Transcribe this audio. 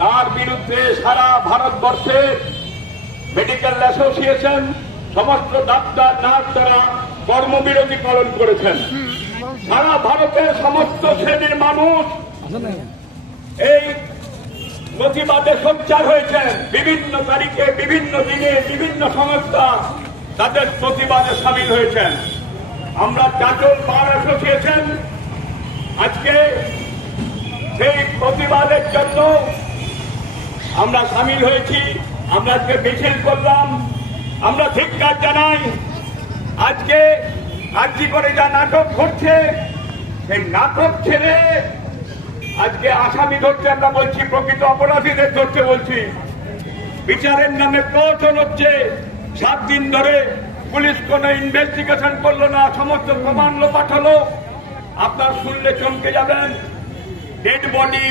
তার বিরুদ্ধে সারা ভারতবর্ষে মেডিকেল অ্যাসোসিয়েশন, সমস্ত ডাক্তার, নার্স তারা কর্মবিরতি পালন করেছেন। সারা ভারতের সমস্ত শ্রেণীর মানুষ এই প্রতিবাদে সোচ্চার হয়েছেন। বিভিন্ন তারিখে, বিভিন্ন দিনে, বিভিন্ন সংস্থা তাদের প্রতিবাদে সামিল হয়েছেন। আমরা চাটল বার অ্যাসোসিয়েশন আজকে সেই প্রতিবাদের জন্য আমরা সামিল হয়েছি। আমরা আজকে মিছিল করলাম। আমরা ধিক্কার জানাই আজকে আর্জি করে যা নাটক ঘটছে, সেই নাটক ছেড়ে আজকে আসামি ধরছে। আমরা বলছি প্রকৃত অপরাধীদের ধরতে বলছি। বিচারের নামে প্রহসন হচ্ছে। 7 দিন ধরে পুলিশ কোনো ইনভেস্টিগেশন করলো না, সমস্ত প্রমাণ লোপাট হলো। আপনার শুনলে চমকে যাবেন। Dead body